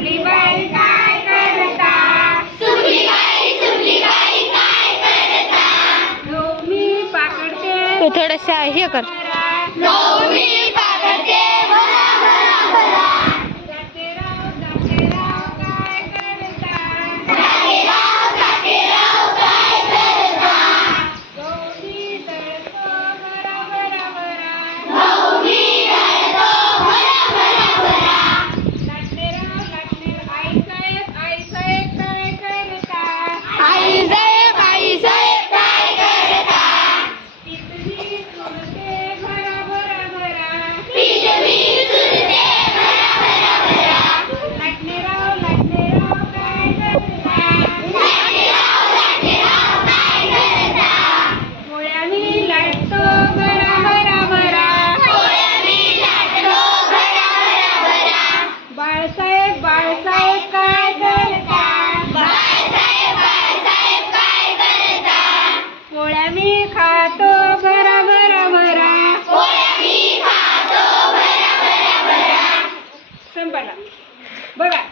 सुपलीबाई काय करता? सुपलीबाई काय करता? मी पाकडते तू थोडंसं हे कर. मी पाकडते भरा भरा भरा. जातेराव काय करता? जातेराव काय करता? गहू दळतो भरा भरा भरा. गहू दळतो भरा भरा भरा. जातेराव आईसाहेब काय करता? आईसाहेब काय करता? पितळी चुरते भरा भरा भरा. पितळी चुरते भरा भरा भरा. लाटणेराव काय करता? लाटणेराव काय करता? पोळ्यानी लाटतो भरा भरा भरा. पोळ्यानी लाटतो भरा भरा भरा. बाळासाहेब काय करता? बाळासाहेब काय करता? पोळ्या मी खातो भरा भरा भरा. पोळ्या मी खातो भरा भरा भरा. संपला बघा.